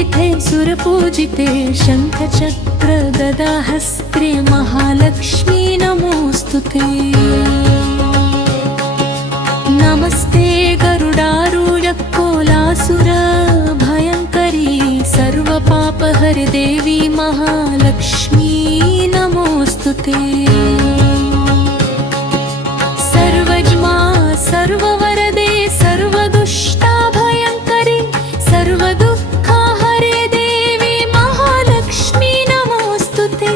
श्रीपीठे सुरपूजिते शङ्खचक्र गदाहस्त्रे महालक्ष्मी नमोऽस्तुते। नमस्ते गरुडारूढ कोलासुर भयङ्करी सर्वपापहर देवी महालक्ष्मी नमोऽस्तुते। सर्वज्मा सर्ववरदे सर्वदुष्टा भयङ्करी सर्वदुःखहरे देवी महालक्ष्मी नमोऽस्तुते।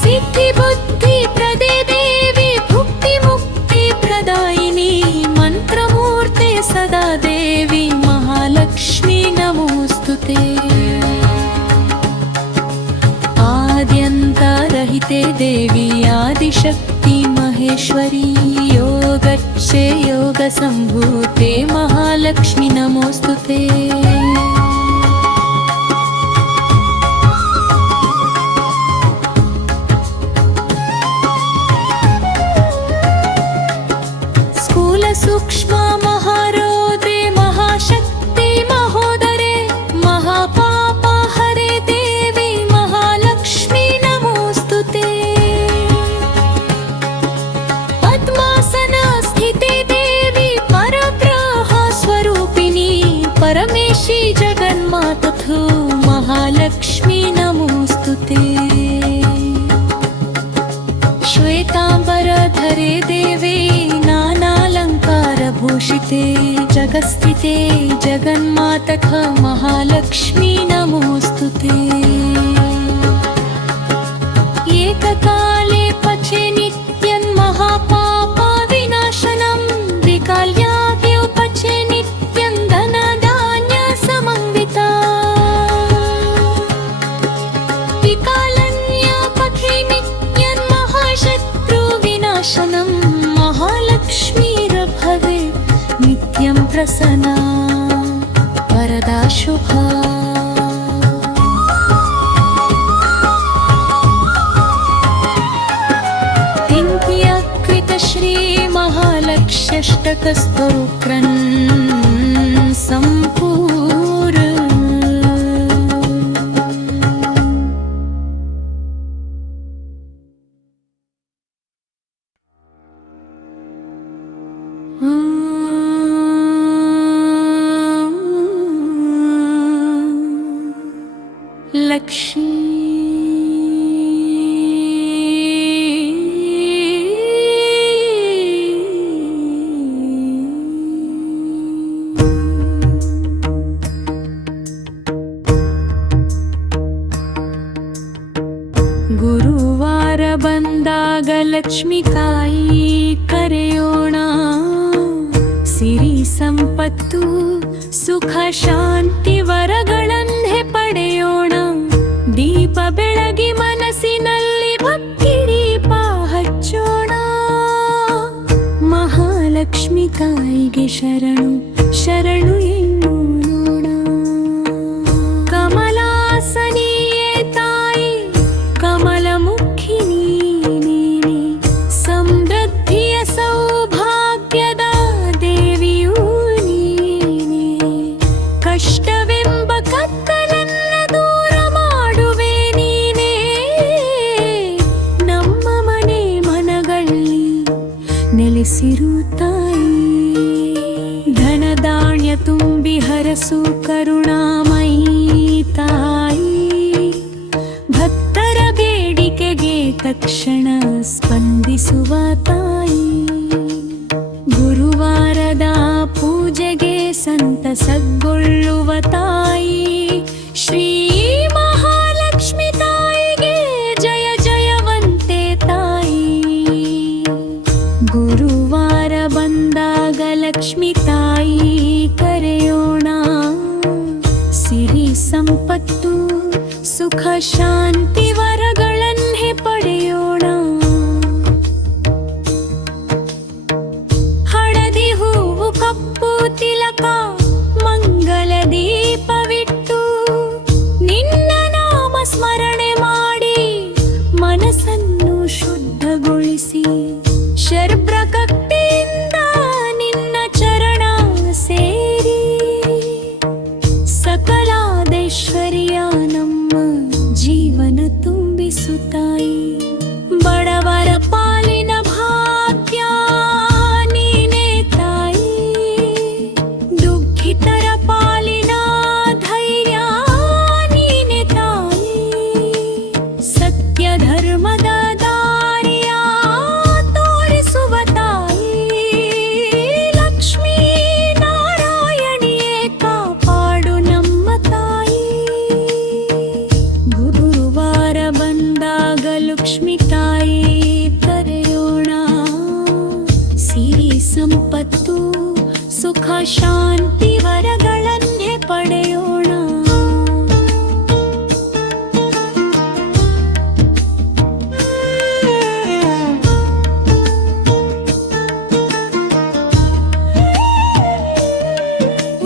सिद्धिबुद्धिप्रदे देवी भुक्तिमुक्तिप्रदायिनी मन्त्रमूर्ते सदा देवी महालक्ष्मी नमोऽस्तुते। आद्यन्तरहिते देवी आदिशक्ति महेश्वरी योगच्चे योगसम्भूते महालक्ष्मी नमोऽस्तुते। स्थूलसूक्ष्म महारौद्रे महाशक्ति महोदरे महापापहरे देवी महालक्ष्मी नमोऽस्तुते। पद्मासनस्थिते देवी परब्रह्मस्वरूपिणी परमेशी जगन्मातथु महालक्ष्मी नमोऽस्तुते। श्वेताम्बरधरे देवी नानालङ्कारभूषिते जगस्थिते जगन्मातः महालक्ष्मी नमोऽस्तुते। एककाले पचे नित्यं महापापविनाशनं विकाल्याद्यौ पचे नित्यं धनधान्यसमन्विता। विकालन्या पचे नित्यं महाशत्रुविनाशनं महालक्ष्मीर्भवे नित्यं प्रसन्ना वरदा शुभा। श्रीमहालक्ष्यष्टकस्तोत्रं सम्पूर्ण। लक्ष्मी ಗುರುವಾರ ಬಂದಾಗ ಲಕ್ಷ್ಮಿ ತಾಯಿ ಕರೆಯೋಣ, ಸಿರಿ ಸಂಪತ್ತು ಸುಖ ಶಾಂತಿ ವರಗಳನ್ನೇ ಪಡೆಯೋಣ. ದೀಪ ಬೆಳಗಿ ಮನಸ್ಸಿನಲ್ಲಿ ಭಕ್ತಿ ದೀಪ ಹಚ್ಚೋಣ. ಮಹಾಲಕ್ಷ್ಮಿ ತಾಯಿಗೆ ಶರಣು ಶರಣು ಎನ್ನೋಣ. ಕಮಲಾಸನಿಯೇ ತಾಯಿ ಕಮಲಮುಖಿನಿ ನೀನೆ, ಸಮೃದ್ಧಿಯ ಸೌಭಾಗ್ಯದ ದೇವಿಯೂ ನೀನೆ. ಕಷ್ಟವೆಂಬ ಕತ್ತಲನ್ನ ದೂರ ಮಾಡುವೆ ನೀನೇ, ನಮ್ಮ ಮನೆ ಮನಗಳಲ್ಲಿ ನೆಲೆಸಿರು ತಾಯಿ. ಧನಧಾನ್ಯ ತುಂಬಿ ಹರಸು ಕರುಣಾಮಯಿ ತಾಯಿ, ಭಕ್ತರ ಬೇಡಿಕೆಗೆ ತಕ್ಷಣ ಸ್ಪಂದಿಸುವ ತಾಯಿ. ಗುರುವಾರದ ಪೂಜೆಗೆ ಸಂತಸಗೊಳ್ಳುವ ತಾಯಿ, ಶ್ರೀ ಮಹಾಲಕ್ಷ್ಮಿ ತಾಯಿಗೆ ಜಯ ಜಯವಂತೆ ತಾಯಿ. ಗುರುವಾರ ಬಂದಾಗ ಲಕ್ಷ್ಮಿ ತಾಯಿ ಕರೆಯೋಣ, ಸಿರಿ ಸಂಪತ್ತು ಸುಖ ಶಾಂತಿ ವರಗಳನ್ನೇ ಪಡೆಯೋಣ. ಹಳದಿ ಹೂವು ಕಪ್ಪು ತಿಲಕ ಮಂಗಲ ದೀಪವಿಟ್ಟು ನಿನ್ನ ನಾಮ ಸ್ಮರಣೆ ಮಾಡಿ ಮನಸ್ಸನ್ನು ಶುದ್ಧಗೊಳಿಸಿ ಶರ್ಬ್ರಕಕ್ತಿಯಿಂದ ನಿನ್ನ ಚರಣ ಸೇರಿ ಸಂಪತ್ತು ಸುಖ ಶಾಂತಿ ವರಗಳನ್ನೇ ಪಡೆಯೋಣ.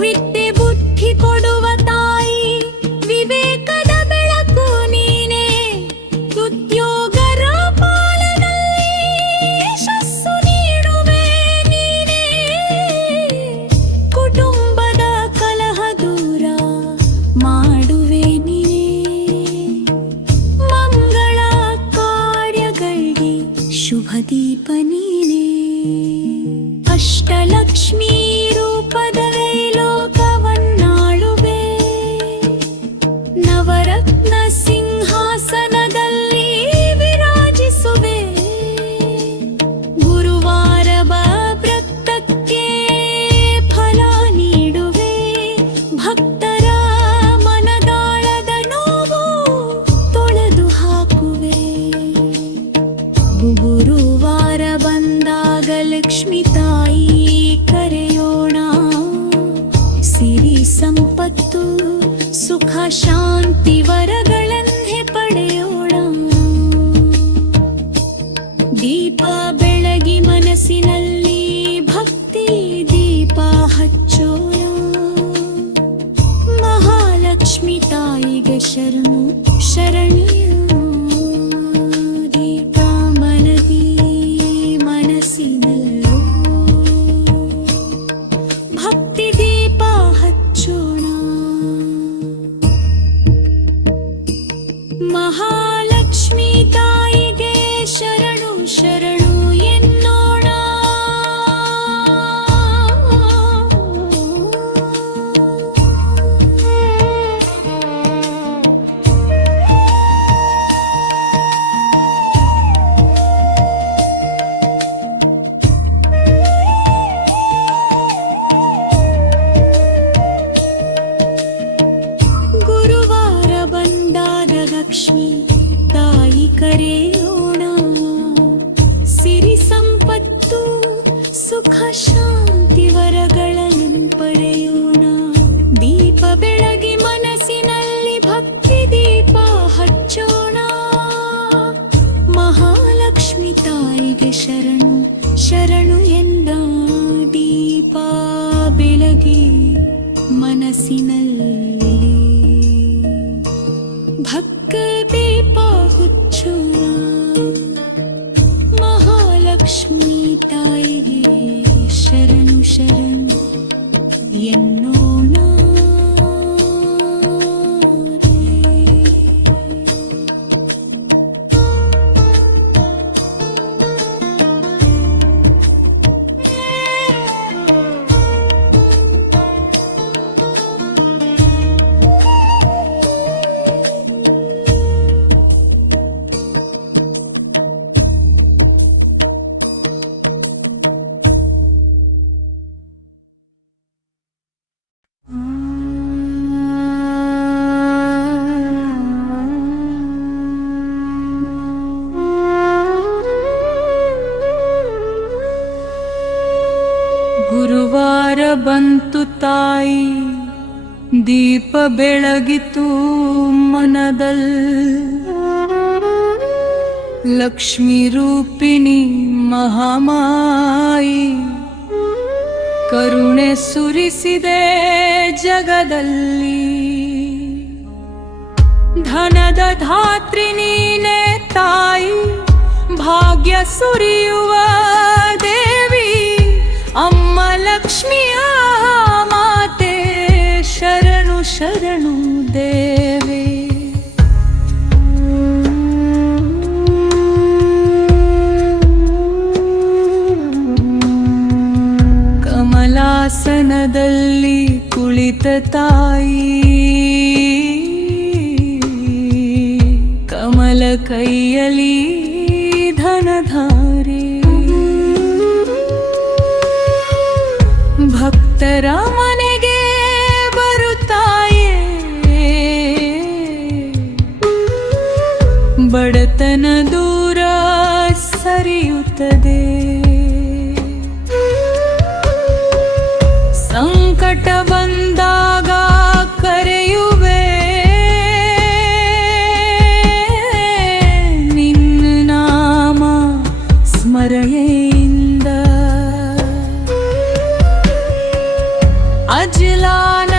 ವಿದ್ಯೆ ಬುದ್ಧಿ ಕೊಡುವ ತಾಯಿ ವಿವೇಕದ ಬೆಳಕು ನೀನೇ. ಉದ್ಯೋಗರ ಪಾಲನಲ್ಲಿ ಯಶಸ್ಸು ನೀಡುವೆ ನೀನೇ. ಕುಟುಂಬದ ಕಲಹ ದೂರ ಮಾಡುವೆ ನೀನೇ. ಮಂಗಳ ಕಾರ್ಯಗಳಿಗೆ ಶುಭ ದೀಪ ನೀನೇ. ಅಷ್ಟಲಕ್ಷ್ಮೀ ರೂಪದಲ್ಲೇ ಲೋಕವನ್ನಾಳುವೆ. ನವರತ್ನ ಸಿಂಹಾಸನದಲ್ಲಿ ವಿರಾಜಿಸುವೆ. ಗುರುವಾರ ವ್ರತಕ್ಕೆ ಫಲ ನೀಡುವೆ. ಭಕ್ತರ ಮನದಾಳದ ನೋವು ತೊಳೆದು ಹಾಕುವೆ. ಗುರುವಾರ ಬಂದಾಗ ಲಕ್ಷ್ಮೀ ತಾಯಿ ಕರೆಯೋಣ. ಸಿರಿ ಸಂಪತ್ತು ಸುಖ ಶಾಂತಿ ವರಗಳನ್ನೇ ಪಡೆಯೋಣ. ದೀಪ ಬೆಳಗಿ ಮನಸ್ಸಿನಲ್ಲಿ ಭಕ್ತಿ ದೀಪ ಹಚ್ಚೋಣ. ಮಹಾಲಕ್ಷ್ಮಿ ತಾಯಿಗೆ ಶರಣು ಶರಣಿಯು. ದೀಪ ಮನದಿ ಮನಸ್ಸಿನಲ್ಲೂ ಭಕ್ತಿ ದೀಪ ಹಚ್ಚೋಣ. ಮಹಾಲಕ್ಷ್ಮಿ ತಾಯಿಗೆ ಶರಣು ಶರಣು ಎನ್ನೋಣ. ಗುರುವಾರ ಬಂದಾಗ ಲಕ್ಷ್ಮಿ ತಾಯಿ ಕರೆಯೋಣ. ಸಿರಿ ಸಂಪತ್ತು ಸುಖ ಶಾಂತಿ ವರಗಳನ್ನು ಪಡೆಯೋಣ. ದೀಪ ಬೆಳಗಿ ಮನಸ್ಸಿನಲ್ಲಿ ಭಕ್ತಿ ದೀಪ ಹಚ್ಚೋಣ. ಮಹಾಲಕ್ಷ್ಮಿ ತಾಯಿಗೆ ಶರಣು ಶರಣು ಎಂದ. ದೀಪ ಬೆಳಗಿ ಮನಸ್ಸಿನಲ್ಲಿ ಭಕ್ತ ದೀಪ ಹುಚ್ಚೋಣ. ಮಹಾಲಕ್ಷ್ಮಿ ತಾಯಿಗೆ ಶರಣು ಶರಣು ಎನ್ನೋಣ. ಗುರುವಾರ ಬಂತು ತಾಯಿ ದೀಪ ಬೆಳಗಿತು ಮನದಲ್ಲಿ. ಲಕ್ಷ್ಮೀ ರೂಪಿಣಿ ಮಹಾಮಾಯಿ ಕರುಣೆ ಸುರಿಸಿದೆ ಜಗದಲ್ಲಿ. ಧನದ ಧಾತ್ರಿ ನೀನೆ ತಾಯಿ ಭಾಗ್ಯ ಸುರಿಯುವ ದೇವಿ. ಅಮ್ಮ ಲಕ್ಷ್ಮಿಯ ಮಾತೆ ಶರಣು ಶರಣು ದೇವಿ. ಕಮಲಾಸನದಲ್ಲಿ ಕುಳಿತ ತಾಯಿ ಕಮಲ ಕೈಯಲ್ಲಿ ಧನಧಾರೆ. ಭಕ್ತರ ಮನೆಗೆ ಬರುತ್ತಾಯೇ ಬಡತನ ದೂರ ಸರಿಯುತ್ತದೆ. ಅಜಲಾನ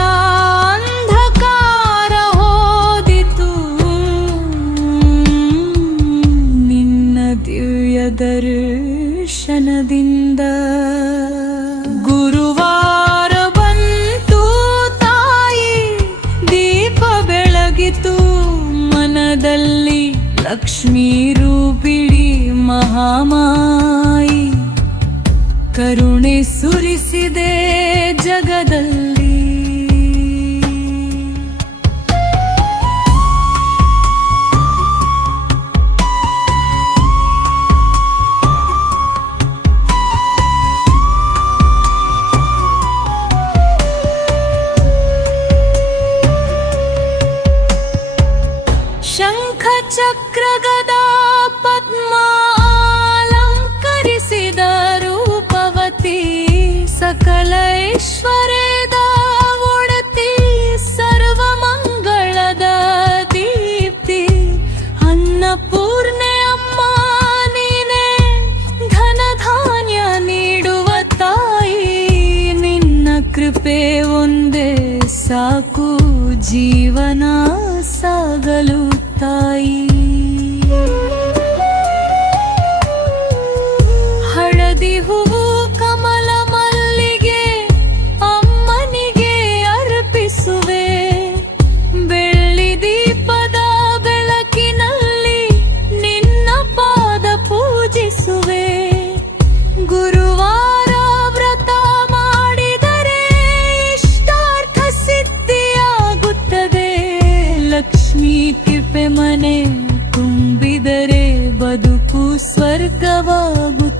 ಅಂಧಕಾರ ಹೋದಿತು ನಿನ್ನ ದಿವ್ಯ ದರ್ಶನದಿಂದ. ಗುರುವಾರ ಬಂತು ತಾಯಿ, ದೀಪ ಬೆಳಗಿತು ಮನದಲ್ಲಿ, ಲಕ್ಷ್ಮೀ ರೂಪಿಣಿ ಮಹಾಮಾಯಿ ಕರುಣೆ ಸುರಿಸಿದೆ ಜಗದಲ್ಲಿ. ಶಂಖ ಚಕ್ರ ಗದಾ ಪದ್ಮ ಅಲಂಕರಿಸಿದ ರೂಪವತಿ, ಸಕಲ ಐಶ್ವರ್ಯದ ಒಡತಿ, ಸರ್ವ ಮಂಗಳದ ದೀಪ್ತಿ, ಅನ್ನಪೂರ್ಣೆ ಅಮ್ಮ ನೀನೆ, ಧನ ಧಾನ್ಯ ನೀಡುವ ತಾಯಿ, ನಿನ್ನ ಕೃಪೆ ಒಂದೇ ಸಾಕು ಜೀವನ ಸಾಗಲು ತಾಯಿ. ಹಳದಿ ಹೂವು ಕಮಲ ಮಲ್ಲಿಗೆ ಅಮ್ಮನಿಗೆ ಅರ್ಪಿಸುವೆ, ಬೆಳ್ಳಿ ದೀಪದ ಬೆಳಕಿನಲ್ಲಿ ನಿನ್ನ ಪಾದ ಪೂಜಿಸುವೆ. ಗುರುವಾರ ವ್ರತ ಮಾಡಿದರೆ ಇಷ್ಟಾರ್ಥ ಸಿದ್ಧಿಯಾಗುತ್ತದೆ, ಲಕ್ಷ್ಮೀ ಕೃಪೆ ಮನೆ ತುಂಬಿದರೆ ಬದುಕು ಸ್ವರ್ಗವಾಗುತ್ತದೆ.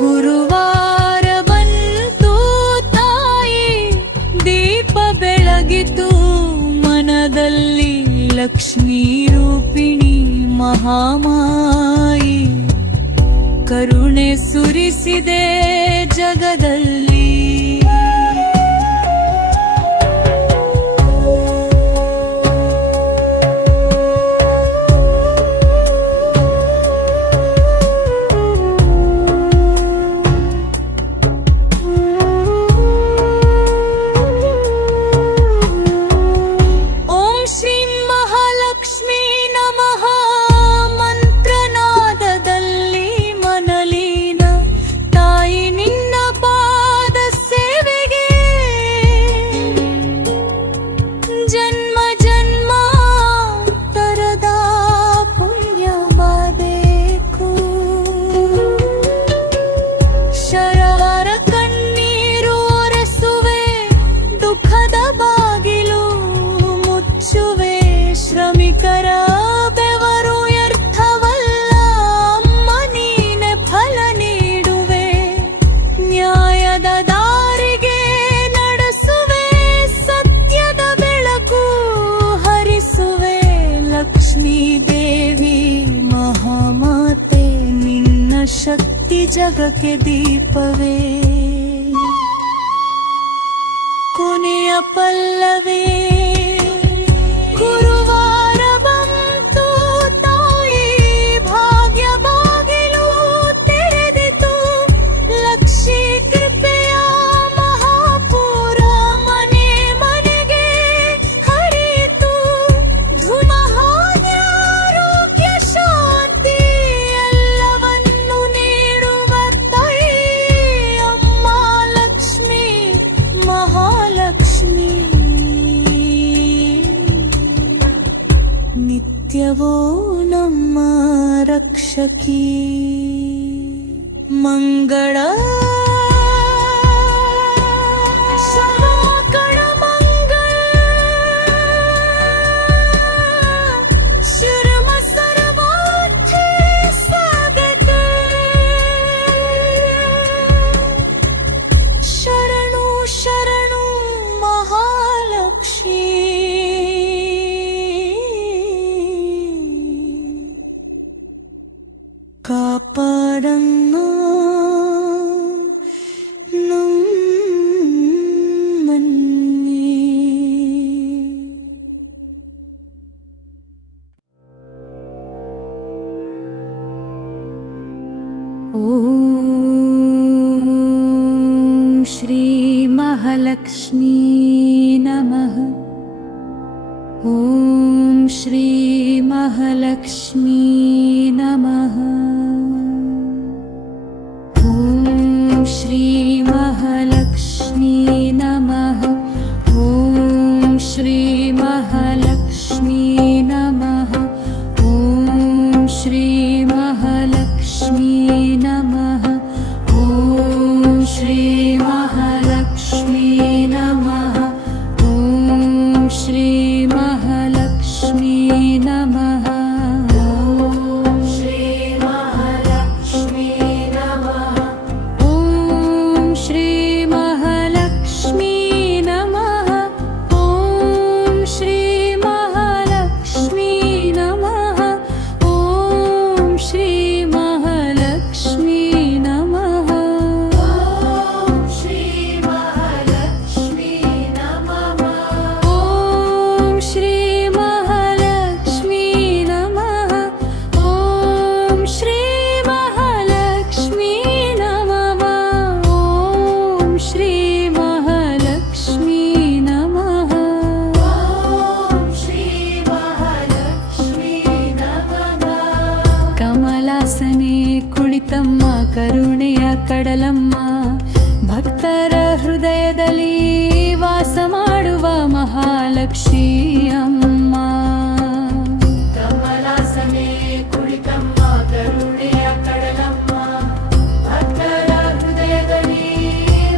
ಗುರುವಾರ ಬಂತು ತಾಯಿ, ದೀಪ ಬೆಳಗಿತು ಮನದಲ್ಲಿ, ಲಕ್ಷ್ಮೀ ರೂಪಿಣಿ ಮಹಾಮಾಯಿ ಕರುಣೆ ಸುರಿಸಿದೆ ಜಗದಲ್ಲಿ. ಶ್ರಮಿಕರ ಬೆವರು ವ್ಯರ್ಥವಲ್ಲ, ಅಮ್ಮ ನೀನೆ ಫಲ ನೀಡುವೆ, ನ್ಯಾಯದ ದಾರಿಗೆ ನಡೆಸುವೆ, ಸತ್ಯದ ಬೆಳಕು ಹರಿಸುವೆ. ಲಕ್ಷ್ಮೀ ದೇವಿ ಮಹಾಮಾತೆ ನಿನ್ನ ಶಕ್ತಿ ಜಗಕ್ಕೆ ದೀಪವೇ. ಕೊನೆಯ ಪಲ್ಲವೇ ಗುರುವಾರ ಬಂತು ತಾಯಿ, ಭಾಗ್ಯ ಬಾಗಿಲು ತೆರೆದಿತು, ಲಕ್ಷ್ಮೀ ಕೃಪೆಯ ಮಹಾಪೂರ ಮನೆ ಮನೆಗೆ ಹರಿಯಿತು. ಧುಮಹಾನ್ಯ ಆರೋಗ್ಯ ಶಾಂತಿ ಎಲ್ಲವನ್ನು ನೀಡುವ ತಾಯಿ, ಅಮ್ಮ ಲಕ್ಷ್ಮೀ ಮಹಾಲಕ್ಷ್ಮೀ. ನಿತ್ಯವೋ ನಮ್ಮ ರಕ್ಷಕಿ, ಮಂಗಳ ಸರ್ವಮಂಗಳ ಮಂಗಳ, ಶಿರಮ ಸರ್ವಾರ್ಥಿ ಸ್ವಾಗತ. ಶರಣು ಶರಣು ಮಹಾಲಕ್ಷ್ಮೀ. ಕಾಪಾಡನ್ನು ನಮ್ಮನ್ನೇ. ಓ महालक्ष्मी नमः। ॐ श्री महालक्ष्मी नमः। ॐ श्री महालक्ष्मी नमः। ॐ श्री महालक्ष्मी नमः। ॐ श्री महालक्ष्मी नमः। ॐ श्री महालक्ष्मी नमः। ॐ श्री महालक्ष्मी नमः। ॐ श्री महालक्ष्मी नमः। ॐ श्री महालक्ष्मी नमः। ॐ श्री महालक्ष्मी नमः। ॐ श्री महालक्ष्मी नमः। ॐ श्री महालक्ष्मी नमः। ॐ श्री महालक्ष्मी नमः। ॐ श्री महालक्ष्मी नमः। ॐ श्री महालक्ष्मी नमः। ॐ श्री महालक्ष्मी नमः। ಕಮಲಾಸನೆ ಕುಳಿತಮ್ಮ ಕರುಣೆಯ ಕಡಲಮ್ಮ, ಭಕ್ತರ ಹೃದಯದಲ್ಲಿ ವಾಸ ಮಾಡುವ ಮಹಾಲಕ್ಷ್ಮಿ ಅಮ್ಮ. ಕಮಲಾಸನೆ ಕುಳಿತಮ್ಮ ಕರುಣೆಯ ಕಡಲಮ್ಮ, ಭಕ್ತರ ಹೃದಯದಲ್ಲಿ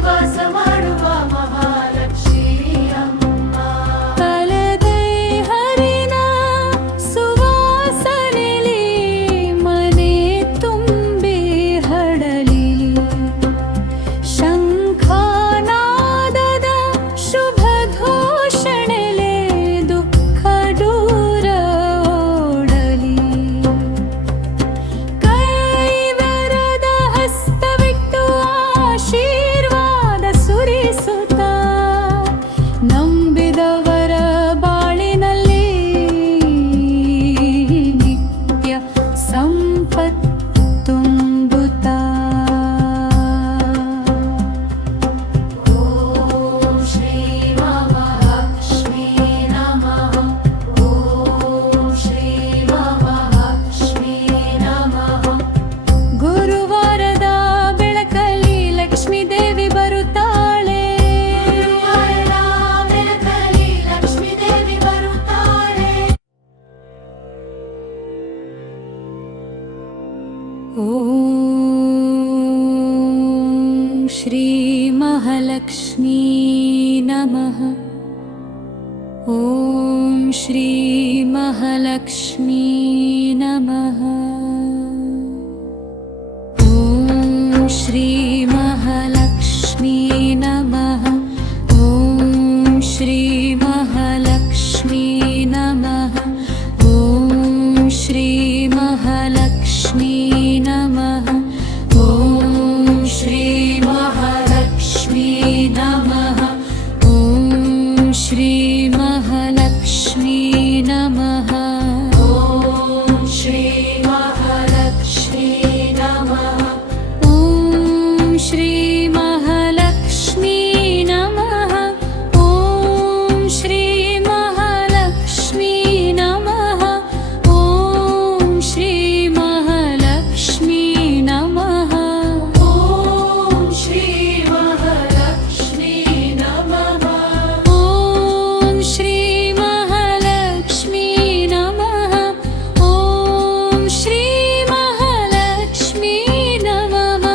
ವಾಸ ಮಾಡುವ ಮಹಾಲಕ್ಷ್ಮಿ ಅಮ್ಮ. ಕಲದೈ ಹರಿನ ಸುವಾಸನೆಲಿ ಮನೆ ತುಂಬಿ ಹಡಲಿ, ಶಂಖನಾದದ ಶುಭ ಘೋಷಣೆಲೆ ದುಃಖ ದೂರ ಓಡಲಿ. ಕೈವರದ ಹಸ್ತವಿಟ್ಟು ಆಶೀರ್ವಾದ ಸುರಿಸುತ್ತ, ನಂಬಿದವರ ಬಾಳಿನಲ್ಲಿ ನಿತ್ಯ ಸಂಪತ್ತು ತುಂಬುತ್ತಾ. ಓಂ ಶ್ರೀ ಮಹಾಲಕ್ಷ್ಮೀ ನಮಃ. ಓಂ ಶ್ರೀ ಮಹಾಲಕ್ಷ್ಮೀ ನಮಃ. ಗುರುವಾರದ ಬೆಳಕಲ್ಲಿ ಲಕ್ಷ್ಮೀ ದೇವಿ ಬರುತ್ತಾಳೆ. ಗುರುವಾರದ ಬೆಳಕಲ್ಲಿ ಲಕ್ಷ್ಮೀ ದೇವಿ ಬರುತ್ತಾಳೆ. ಓಂ ಶ್ರೀ ಮಹಾಲಕ್ಷ್ಮೀ ನಮಃ. ಓಂ ಶ್ರೀ ಮಹಾಲಕ್ಷ್ಮೀ ನಮಃ. ಓಂ ಶ್ರೀ ಮಹಾಲಕ್ಷ್ಮೀ ನಮಃ. ಓಂ ಶ್ರೀ ಮಹಾಲಕ್ಷ್ಮೀ ನಮಃ. ಓಂ ಶ್ರೀ ಮಹಾಲಕ್ಷ್ಮೀ ನಮಃ. ಓಂ ಶ್ರೀ ಮಹಾಲಕ್ಷ್ಮೀ ನಮಃ. ಓಂ ಶ್ರೀ ಮಹಾಲಕ್ಷ್ಮೀ ನಮಃ. ಓಂ ಶ್ರೀ ಮಹಾಲಕ್ಷ್ಮೀ ನಮಃ. ಓಂ ಶ್ರೀ ಮಹಾಲಕ್ಷ್ಮೀ ನಮಃ. ಓಂ ಶ್ರೀ ಮಹಾಲಕ್ಷ್ಮೀ ನಮಃ. ಓಂ ಶ್ರೀ ಮಹಾಲಕ್ಷ್ಮೀ ನಮಃ. ಓಂ ಶ್ರೀ ಮಹಾಲಕ್ಷ್ಮೀ ನಮಃ. ಓಂ ಶ್ರೀ ಮಹಾಲಕ್ಷ್ಮೀ ನಮಃ. ಓಂ ಶ್ರೀ ಮಹಾಲಕ್ಷ್ಮೀ ನಮಃ.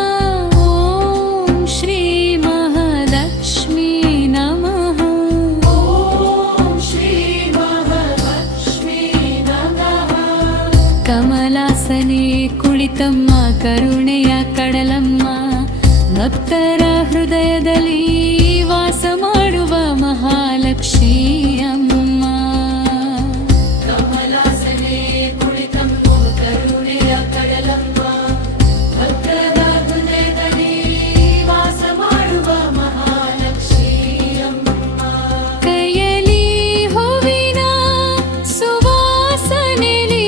ಓಂ ಶ್ರೀ ಮಹಾಲಕ್ಷ್ಮೀ ನಮಃ. ಓಂ ಶ್ರೀ ಮಹಾಲಕ್ಷ್ಮೀ ನಮಃ. ಕಮಲಾಸನೆ ಕುಳಿತಮ್ಮ ಕರುಣೆಯ ಕಡಲಮ್ಮ, ಭಕ್ತರ ಹೃದಯದಲ್ಲಿ ವಾಸ ಮಾಡುವ ಮಹಾಲಕ್ಷ್ಮಿ ಅಮ್ಮ. ಕಮಲಾಸನೆ ಕುಳಿತಮ್ಮ ಕರುಣೆಯ ಕಡಲಮ್ಮ, ಭಕ್ತರ ಹೃದಯದಲ್ಲಿ ವಾಸ ಮಾಡುವ ಮಹಾಲಕ್ಷ್ಮಿ ಅಮ್ಮ. ಕೈಯಲ್ಲಿ ಹೂವಿನ ಸುವಾಸನೆಲಿ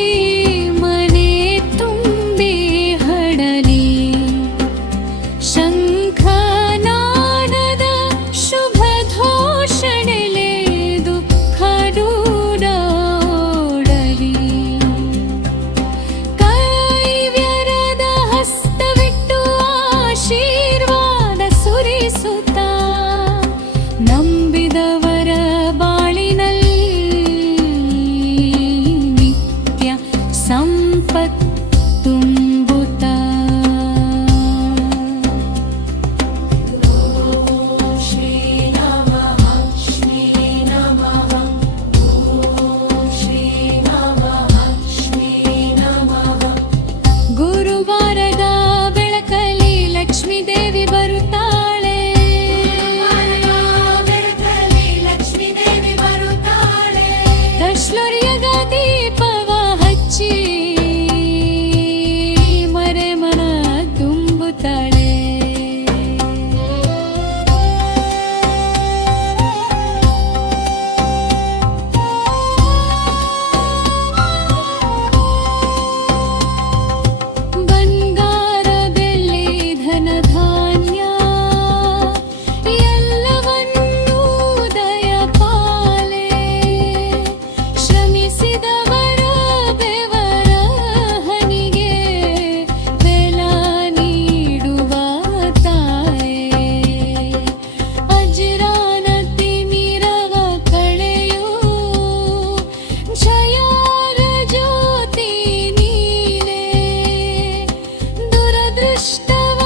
ಮನೆ ತುಂಬಿ ಹಡಲಿ, ಶಂಖನಾದದ ತುಂಬುತ್ತಾ ಶ್ರೀ ನಮಃ ಶ್ರೀ ನಮಃ ಶ್ರೀ ನಮಃ ಶ್ರೀ ನಮಃ. ಗುರುವಾರದ ಬೆಳಕಲ್ಲಿ ಲಕ್ಷ್ಮೀ ದೇವಿ ಬರುತ್ತಾಳೆ. ಲಕ್ಷ್ಮೀ ದೇವಿ ಬರುತ್ತಾಳೆ. ದಶಲೋರಿಯಗ ದೀಪವ ಹಚ್ಚಿ ಮರೆ ಮನ ತುಂಬುತ್ತಾಳೆ. ಬಂಗಾರ ಬೆಳ್ಳಿ ಧನ ಧಾನ್ಯ ಎಲ್ಲವನ್ನೂ ದಯ ಪಾಲೆ. ಶ್ರಮಿಸಿದವರ ಬೆವರ ಹನಿಗೆ ಬೆಲ ನೀಡುವ ತಾಯೇ. ಅಜ್ರಾನ ತಿಮಿರವ ಕಳೆಯು ಜಯಾರ ಜ್ಯೋತಿ ನೀನೆ. ದುರದೃಷ್ಟವ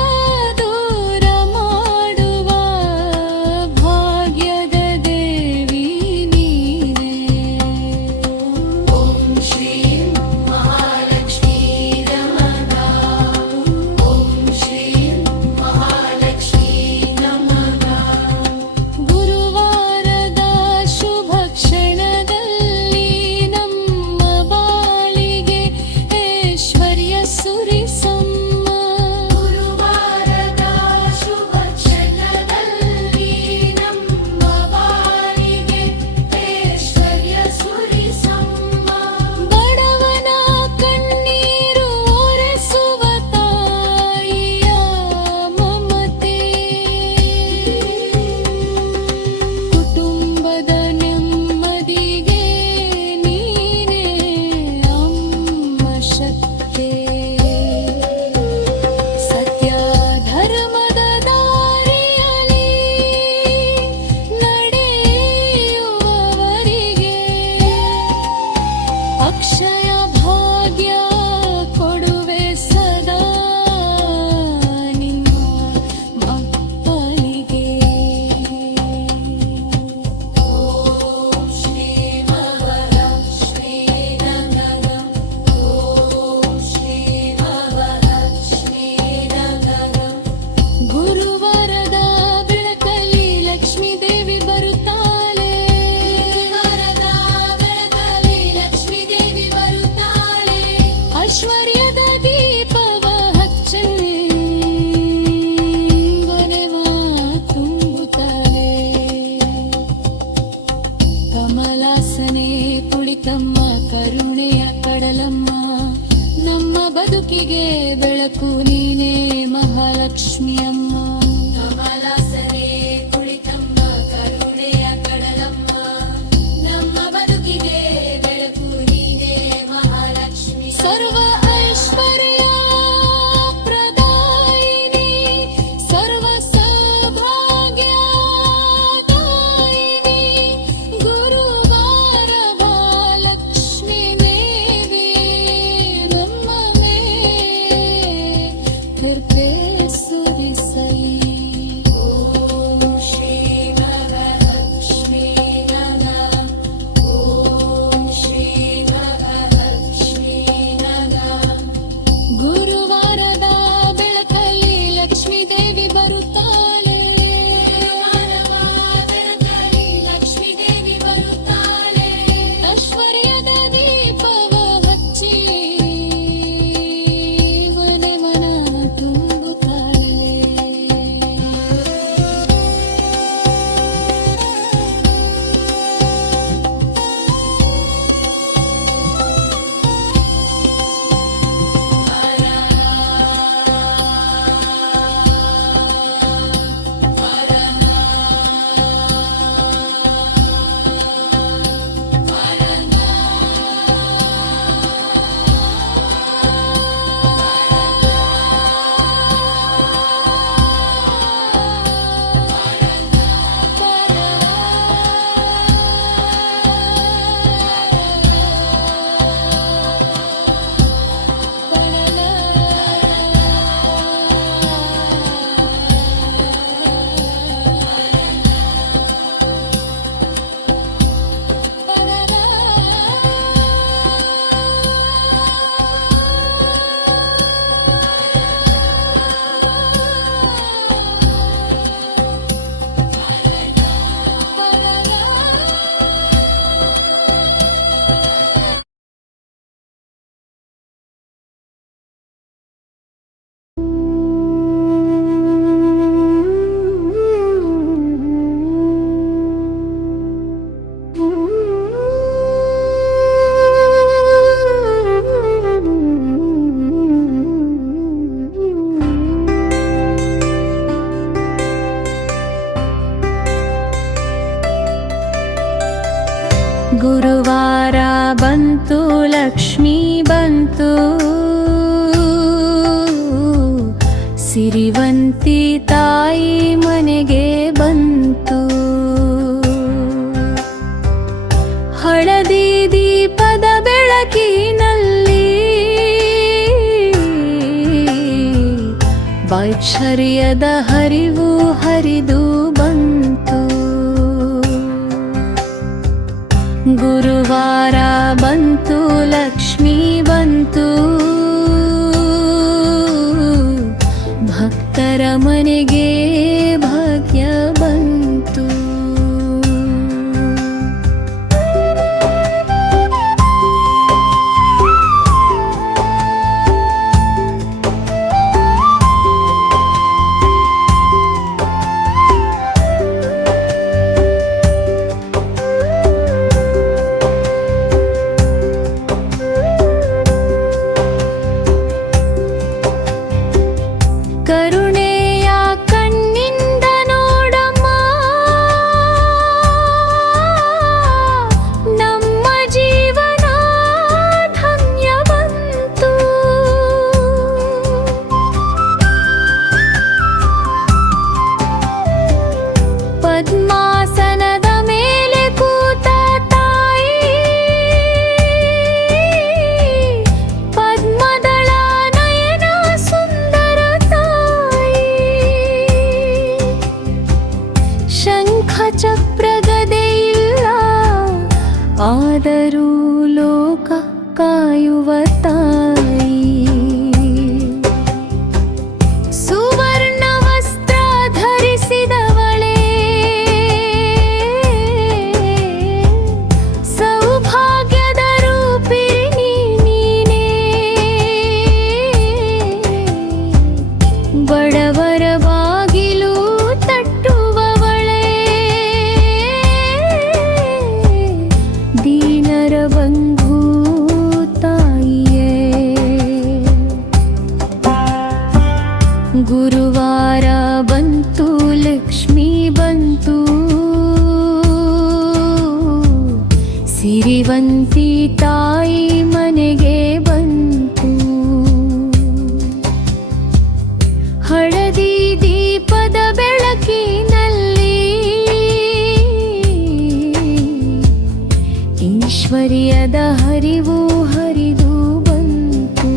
ದೂರ ಮಾಡುವ ಭಾಗ್ಯದ ದೇವಿ ನೀನೆ. ಓಂ ಶ್ರೀ ಮಹಾಲಕ್ಷ್ಮೀ ನಮಃ. ಓಂ ಶ್ರೀ ಮಹಾಲಕ್ಷ್ಮೀ ನಮಃ. ಗುರುವಾರದ ಶುಭ ಕ್ಷಣದಲ್ಲಿ ನಮ್ಮ ಬಾಳಿಗೆ ಐಶ್ವರ್ಯ ಸುರಿಸಮ್ಮ. ಗುರುವಾರದ ಶುಭ ಕ್ಷಣದಲ್ಲಿ ನಮ್ಮ ಬಾಳಿಗೆ ಐಶ್ವರ್ಯ ಸುರಿಸಮ್ಮ. ಬಡವನ ಕಣ್ಣೀರು ಒರೆಸುವ ತಾಯಿಯ ಮಮತೆ. ಕುಟುಂಬದ ನೆಮ್ಮದಿಗೆ ನೀನೇ ಅಮ್ಮ ಶಕ್ತಿ. ಸತ್ಯ ಧರ್ಮದ ದಾರಿಯಲ್ಲಿ ನಡೆಯುವವರಿಗೆ ಅಕ್ಷಯ ಭಾಗ್ಯ ಕೊಡುವೆ ಸದಾ ನಿನ್ನ ಮಕ್ಕಳಿಗೆ. ಓಂ ಶ್ರೀ ಮಹಾಲಕ್ಷ್ಮೀ ನಮಃ. ಓಂ ಶ್ರೀ ಮಹಾಲಕ್ಷ್ಮೀ ನಮಃ. ಗುರುವಾರದ ಬೆಳಕಲ್ಲಿ ಲಕ್ಷ್ಮೀ ದೇವಿ ಬರುತ್ತಾಳೆ. ಗುರುವಾರದ ಬೆಳಕಲ್ಲಿ ಲಕ್ಷ್ಮೀ ದೇವಿ ಬರುತ್ತಾಳೆ. ಐಶ್ವರ್ಯದ ದೀಪವ ಹಚ್ಚಿ ಮನೆವ ತುಂಬುತ್ತಾಳೆ. ಕಮಲಾಸನೆ ಕುಳಿತಮ್ಮ ಕರುಣೆಯ ಕಡಲಮ್ಮ. ನಮ್ಮ ಬದುಕಿಗೆ ಬೆಳಕು ನೀನೇ ಮಹಾಲಕ್ಷ್ಮಿ ಅಮ್ಮ. ಕಮಲಾಸನೆ ಕುಳಿತಮ್ಮ ಕರುಣೆಯ ಕಡಲಮ್ಮ. ನಮ್ಮ ಬದುಕಿಗೆ ಬೆಳಕು ನೀನೇ ಮಹಾಲಕ್ಷ್ಮಿ. ಸರ್ವ ಐಶ್ವರ್ಯ ಪ್ರದಾಯಿನಿ ಸರ್ವ ಸೌಭಾಗ್ಯ ದಾಯಿನಿ. ಗುರುವಾರ ಲಕ್ಷ್ಮೀ ದೇವಿ ನಮ್ಮ ಮೇಲೆ ಕೃಪೆ ಸುರಿಸಲಿ. ಸಿರಿವಂತಿ ತಾಯಿ ಮನೆಗೆ ಬಂತು. ಹಳದಿ ದೀಪದ ಬೆಳಕಿನಲ್ಲಿ ವಾತ್ಸಲ್ಯದ ಹರಿವು ಹರಿದು ಬಂತು. ಗುರುವಾರ ಬಂತು, ಲಕ್ಷ್ಮೀ ಬಂತು, ಭಕ್ತರ ಮನೆಗೆ ಭಾಗ್ಯ ಬಂತು. ಕರುಣೆಯ ಕಣ್ಣಿಂದ ನೋಡಮ್ಮ, ನಮ್ಮ ಜೀವನ ಧನ್ಯ ಬಂತು. ಪದ್ಮಾಸನದ ಮೇಲೆ ಕೂತ ತಾಯಿ, ಪದ್ಮದಳ ನಯನ ಸುಂದರ ತಾಯಿ. ಶಂಖ ಚಕ್ರ ಗದೆಯಿಲ್ಲ, ಆದರೂ ಲೋಕ ಕಾಯುವ ತಾಯಿ. ಸುವರ್ಣ ವಸ್ತ್ರ ಧರಿಸಿದವಳೇ, ಸೌಭಾಗ್ಯದ ರೂಪಿಣಿ ನೀನೇ. ಬಡವರ ಬಾಗಿಲು ತಟ್ಟುವವಳೇ, ದೀನರ ಬಂಧು ತಾಯಿಯೇ. ಗುರುವಾರ ಬಂತು, ಲಕ್ಷ್ಮೀ ಬಂತು, ಸಿರಿವಂತಿ ತಾಯಿ ಮನೆಗೆ ಬಂತು. ಹಳದಿ ದೀಪದ ಬೆಳಕಿನಲ್ಲಿ ಈಶ್ವರ್ಯದ ಹರಿವು ಹರಿದು ಬಂತು.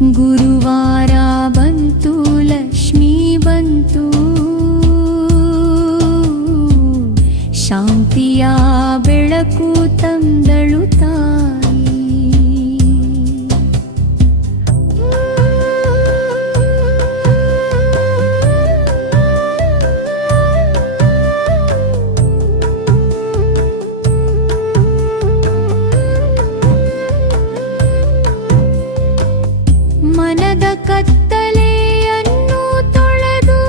ಗುರುವಾರ ಬಂತು, ಲಕ್ಷ್ಮೀ ಬಂತು, ಶಾಂತಿಯ ಬೆಳಕು ತಂದಳು ತಾಯಿ. ಮನದ ಕತ್ತಲೆಯನ್ನು ತೊಳೆದು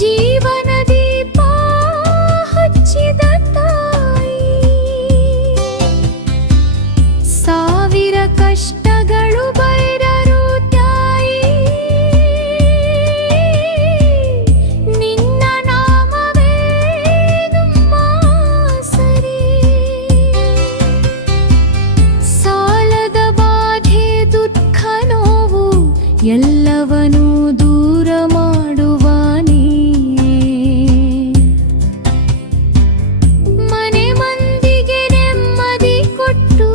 ಜೀವನ ದೀಪ ಹಚ್ಚಿದ ತಾಯಿ. ಸಾವಿರ ಕಷ್ಟಗಳು ಬೈರರು ತಾಯಿ, ನಿನ್ನ ನಾಮವೇ ನಮ್ಮ ಸರಿ. ಸಾಲದ ಬಾಧೆ ದುಃಖ ನೋವು ಎಲ್ಲವನ್ನೂ ದೂರ ಮಾಡುವ ನೀಯೇ. ಮನೆ ಮಂದಿಗೆ ನೆಮ್ಮದಿ ಕೊಟ್ಟು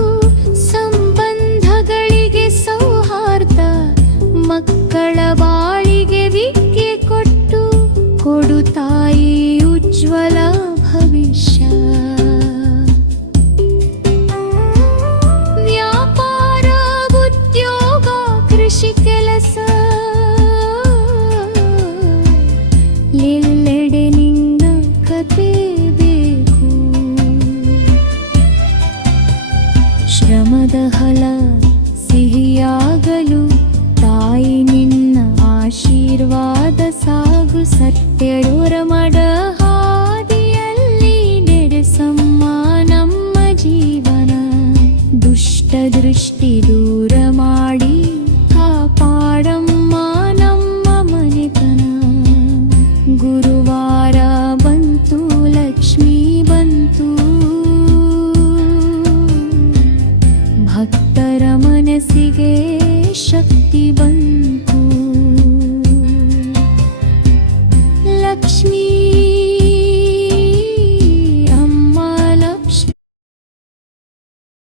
ಸಂಬಂಧಗಳಿಗೆ ಸೌಹಾರ್ದ, ಮಕ್ಕಳ ಬಾಳಿಗೆ ವಿದ್ಯೆ ಕೊಟ್ಟು ಕೊಡು ತಾಯಿ ಉಜ್ವಲ ಭವಿಷ್ಯ. ವ್ಯಾಪಾರ ಉದ್ಯೋಗ ಕೃಷಿ ಕೆಲಸ ಎಲ್ಲೆಡೆ ನಿನ್ನ ಕತೆ ಬೇಕು. ಶ್ರಮದ ಫಲ ಸಿಹಿಯಾಗಲು ತಾಯಿ ನಿನ್ನ ಆಶೀರ್ವಾದ ಸಾಗು. ಸತ್ಯಡೋರ ಮಡ ಹಾದಿಯಲ್ಲಿ ನಡೆಸಮ್ಮ ನಮ್ಮ ಜೀವನ. ದುಷ್ಟ ದೃಷ್ಟಿ